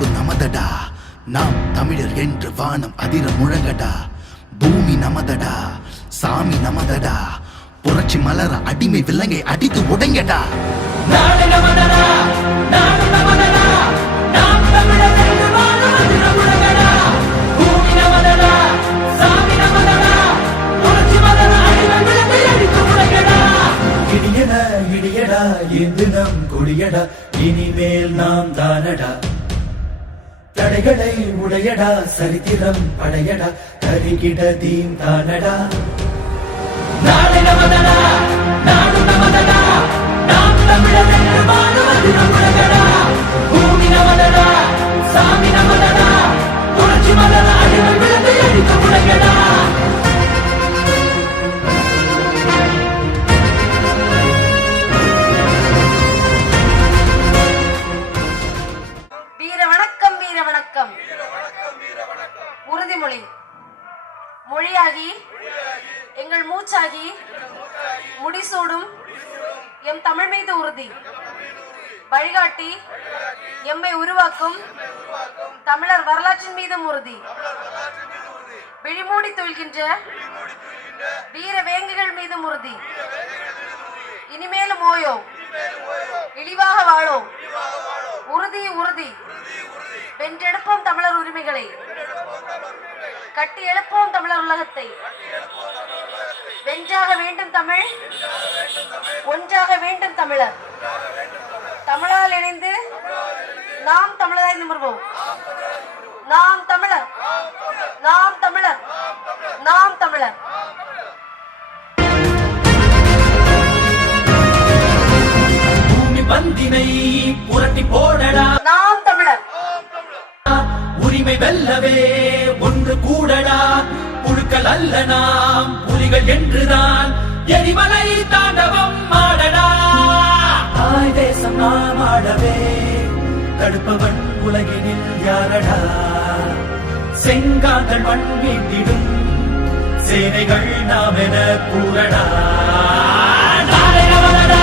நாடு நமதடா, நாம் தமிழர் என்று வானம் அதிர முழங்கடா. பூமி நமதடா, சாமி நமதடா, புரட்சி மலர அடிமை விலங்கை அடித்து உடைங்கடா. நாடு நமதடா, நாடு நமதடா, நாம் தமிழர் என்று வானம் அதிர முழங்கடா. பூமி நமதடா, சாமி நமதடா, புரட்சி மலர அடிமை விலங்கை அடித்து உடைங்கடா. இடியடா இடியடா இது நம் கொடியடா, இனிமேல் நாம் தானடா. தடைகளை உடையடா, சரித்திரம் படையடா, கருகிட தீம் தானடா. நாடு நமதடா, நாடு நமதடா, நாம் தமிழர் என்று வானம் அதிர முழங்கடா. பூமி நமதடா, சாமி நமதடா, புரட்சி மலர அடிமை விலங்கை அடித்து உடைங்கடா. உறுதிமொழி மொழியாகி எங்கள் மூச்சாகி முடிசூடும் எம் தமிழ் மீது உறுதி. வழிகாட்டி எம்மை உருவாக்கும் தமிழர் வரலாற்றின் மீதும் உறுதி. விழிமூடி துயில்கின்ற வீர வேங்கைகள் மீதும் உறுதி. இனிமேலும் ஓயோ இழிவாக வாழோ உறுதி உறுதி. வென்றெடுப்போம் தமிழர் உரிமைகளை, கட்டி எழுப்போம் தமிழர் உலகத்தை. வென்றாக வேண்டும் தமிழ், ஒன்றாக வேண்டும் தமிழர். தமிழால் இணைந்து நாம் தமிழராய் நிமிர்வோம். நாம் தமிழர், நாம் தமிழர், நாம் தமிழர். பூமி பந்தினை புரட்டி போடடா, நாம் தமிழர். உரிமை வெல்லவே ஒன்று கூடடா. புழுக்கள் அல்ல நாம் புலிகள் என்றுதான் எரிமலை தாண்டவம் ஆடடா. தாய் தேசம் நாம் ஆடவே தடுப்பவன் உலகினில் யாரடா. செங்காந்தள் மண் மீட்டிடும் சேனைகள் நாம் என கூறடா. நாடு நமதடா,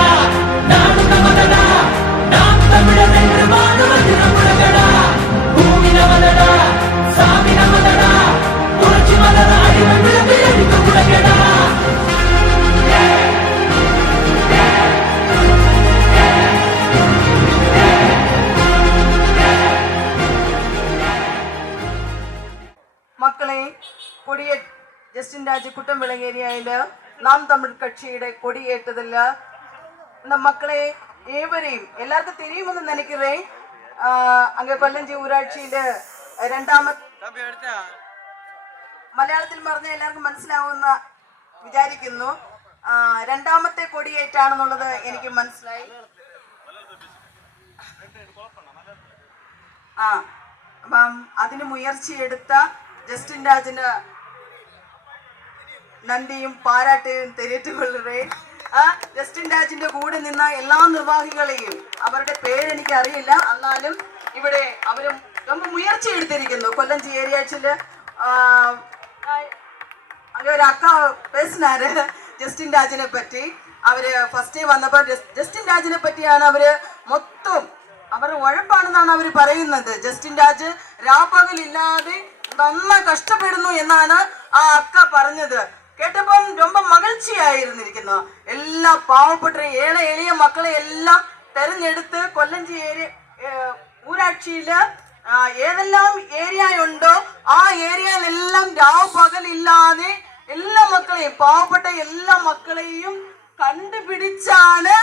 நாடு நமதடா, நாம் தமிழர் என்று வானம் அதிர முழங்கடா. பூமி நமதடா, சாமி நமதடா, புரட்சி மலர அடிமை விலங்கை அடித்து உடைங்கடா. മക്കളെ കൊടിയേ ജസ്റ്റിൻ രാജ് കുട്ടംവിളങ്ങ് ഏരിയയിൽ നാം തമിഴ് കക്ഷിയുടെ കൊടിയേറ്റതില്ല. മക്കളെ ഏവരെയും എല്ലാവർക്കും തെരിയുമെന്ന് നിனைக்கிறേ. അങ്ങ് കൊല്ലഞ്ചി ഊരാட்சிയില് മലയാളത്തിൽ പറഞ്ഞ എല്ലാവർക്കും മനസ്സിലാവുമെന്ന് വിചാരിക്കുന്നു. രണ്ടാമത്തെ കൊടിയേറ്റാണെന്നുള്ളത് എനിക്ക് മനസ്സിലായി. അപ്പം അതിന് മുയற்சிയെടുത്ത ജസ്റ്റിൻ രാജിന് നന്ദിയും പാരാട്ടയും തെരേറ്റുകൊള്ളുകയും ജസ്റ്റിൻ രാജിന്റെ കൂടെ നിന്ന എല്ലാ നിർവാഹികളെയും അവരുടെ പേരെനിക്ക് അറിയില്ല, എന്നാലും ഇവിടെ അവരും ரொம்ப முயற்சி எடுத்திருக்கணும். கொல்லஞ்சி ஏரியாச்சில் அங்கே ஒரு அக்கா பேசினாரு ஜஸ்டின் ராஜினை பற்றி. அவரு ഫസ്റ്റ് വന്നപ്പോൾ ജസ്റ്റിൻ രാജിനെ പറ്റിയാണ് അവര് മൊത്തം അവർ ഉഴപ്പാണെന്നാണ് അവർ പറയുന്നത്. ജസ്റ്റിൻ രാജ് രാപ്പകലില്ലാതെ നന്നായി കഷ്ടപ്പെടുന്നു എന്നാണ് ആ അക്ക പറഞ്ഞത്. കേട്ടപ്പം ரொம்ப മகிழ்ச்சிയായിരുന്നിരിക്കുന്നു. എല്ലാ പാവപ്പെട്ട ഏഴെ എളിയ മക്കളെ എല്ലാം തെരഞ്ഞെടുത്ത് കൊല്ലഞ്ചി ഊരാட்சிയില് ഏതെല്ലാം ഏരിയ ഉണ്ടോ ആ ഏരിയയിലെല്ലാം രാപ്പകലില്ലാതെ എല്ലാ മക്കളെയും പാവപ്പെട്ട എല്ലാ മക്കളെയും കണ്ടുപിടിച്ചാണ്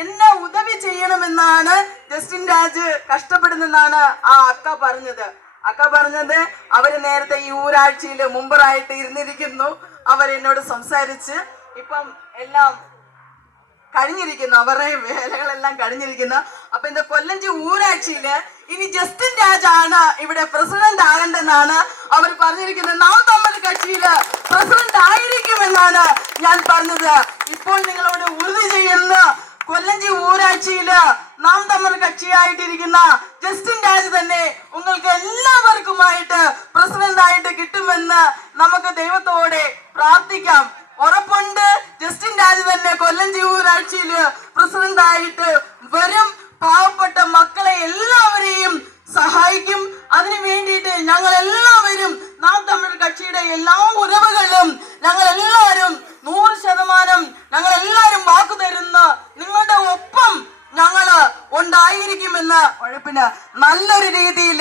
എന്നെ ഉദവി ചെയ്യണമെന്നാണ് ജസ്റ്റിൻ രാജ് കഷ്ടപ്പെടുന്നെന്നാണ് ആ അക്ക പറഞ്ഞത്. അക്ക പറഞ്ഞത് അവര് നേരത്തെ ഈ ഊരാഴ്ചയില് മുമ്പറായിട്ട് ഇരുന്നിരിക്കുന്നു. അവരെന്നോട് സംസാരിച്ച് ഇപ്പം എല്ലാം കഴിഞ്ഞിരിക്കുന്നു, അവരുടെ വേലകളെല്ലാം കഴിഞ്ഞിരിക്കുന്നു. അപ്പൊ இந்த കൊല്ലഞ്ചി ഊരാഴ്ചയില് ഇനി ജസ്റ്റിൻ രാജാണ് ഇവിടെ പ്രസിഡന്റ് ആകേണ്ടെന്നാണ് അവർ പറഞ്ഞിരിക്കുന്നത്. നാം തമിഴ് കക്ഷിയില് പ്രസിഡന്റ് ആയിരിക്കുമെന്നാണ് ഞാൻ പറഞ്ഞത്. ഇപ്പോൾ നിങ്ങളോട് ഉറുതി ചെയ്യുന്ന കൊല്ലഞ്ചി ഊരാഴ്ചയില് നാം തമിഴ് കക്ഷിയായിട്ടിരിക്കുന്ന ജസ്റ്റിൻ രാജ് തന്നെ നിങ്ങൾക്ക് എല്ലാവർക്കുമായിട്ട് പ്രസിഡന്റ് ആയിട്ട് കിട്ടുമെന്ന് നമുക്ക് ദൈവത്തോടെ പ്രാർത്ഥിക്കാം. ഉറപ്പുണ്ട്, ജസ്റ്റിൻ രാജ് തന്നെ കൊല്ലഞ്ചി ഊരാഴ്ചയില് പ്രസിഡന്റ് ആയിട്ട് വരും. പാവപ്പെട്ട മക്കളെ എല്ലാവരെയും സഹായിക്കും. നല്ലൊരു രീതിയിൽ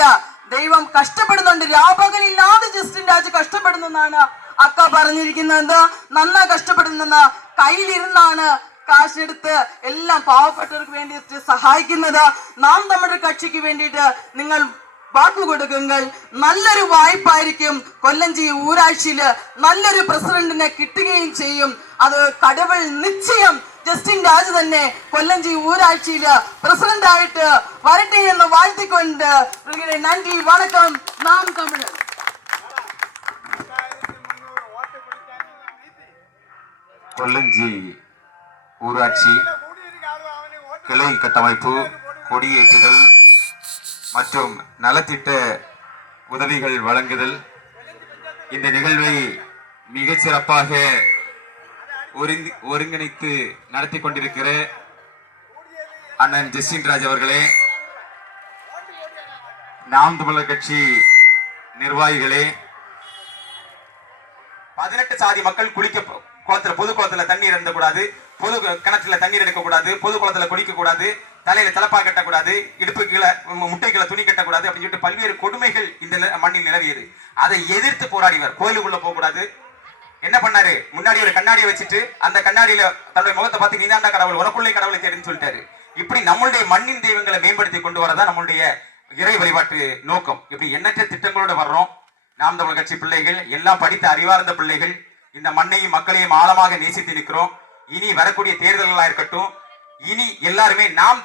ദൈവം കഷ്ടപ്പെടുന്നുണ്ട്. രാപകലില്ലാതെ ജസ്റ്റിൻ രാജ് കഷ്ടപ്പെടുന്നെന്നാണ് അക്ക പറഞ്ഞിരിക്കുന്നത്. നന്നാ കഷ്ടപ്പെടുന്നെന്ന്, കയ്യിലിരുന്നാണ് കാശെടുത്ത് എല്ലാം പാവപ്പെട്ടവർക്ക് വേണ്ടിയിട്ട് സഹായിക്കുന്നത്. നാം നമ്മുടെ കക്ഷിക്ക് വേണ്ടിയിട്ട് നിങ്ങൾ വാക്ക് കൊടുക്കുങ്ങൾ. നല്ലൊരു വായ്പായിരിക്കും കൊല്ലഞ്ചി ഊരാഴ്ചയില് നല്ലൊരു പ്രസിഡന്റിനെ കിട്ടുകയും ചെയ്യും. അത് കടവൾ നിശ്ചയം ജസ്റ്റിൻ രാജ് തന്നെ കൊല്ലഞ്ചി ഊരാഴ്ചയില് പ്രസിഡന്റ് ആയിട്ട് വരട്ടെ എന്ന് വാഴ്ത്തിക്കൊണ്ട് നന്ദി, വണക്കം. നാം തമിഴർ. கொல்லஞ்சி ஊராட்சி கிளை கட்டமைப்பு, கொடியேற்றுதல் மற்றும் நலத்திட்ட உதவிகள் வழங்குதல், இந்த நிகழ்வை மிகச் சிறப்பாக ஒருங்கிணைத்து நடத்தி கொண்டிருக்கிற அண்ணன் ஜஸ்டின் ராஜ் அவர்களே, நாம் தமிழர் கட்சி நிர்வாகிகளே, 18 சாதி மக்கள் குளிக்க குளத்துல, பொது குளத்துல தண்ணீர் இருந்த கூடாது, பொது கிணத்துல தண்ணீர் எடுக்க கூடாது, பொது குளத்துல குளிக்க கூடாது, தலையில தலப்பா கட்டக்கூடாது, இடுப்பு கீழே முட்டை கீழே துணி கட்டக்கூடாது அப்படின்னு சொல்லிட்டு பல்வேறு கொடுமைகள் இந்த மண்ணில் நிலவியது. அதை எதிர்த்து போராடிவர். கோயிலுக்குள்ள போக கூடாது. என்ன பண்ணாரு? முன்னாடி ஒரு கண்ணாடியை வச்சுட்டு அந்த கண்ணாடியில தன்னுடைய முகத்தை பார்த்து நீதாண்டா கடவுள், உனக்குள்ளே கடவுளை தேடுன்னு சொல்லிட்டாரு. இப்படி நம்மளுடைய மண்ணின் தெய்வங்களை மேம்படுத்தி கொண்டு வரதான் நம்மளுடைய இறை வழிபாட்டு நோக்கம். இப்படி எண்ணற்ற திட்டங்களோட வர்றோம். நாம் தமிழர் கட்சி பிள்ளைகள், எல்லாம் படித்த அறிவார்ந்த பிள்ளைகள், இந்த மண்ணையும் மக்களையும் ஆழமாக நேசித்து இருக்கிறோம். இனி வரக்கூடிய தேர்தல்களா இருக்கட்டும், இனி எல்லாருமே நாம்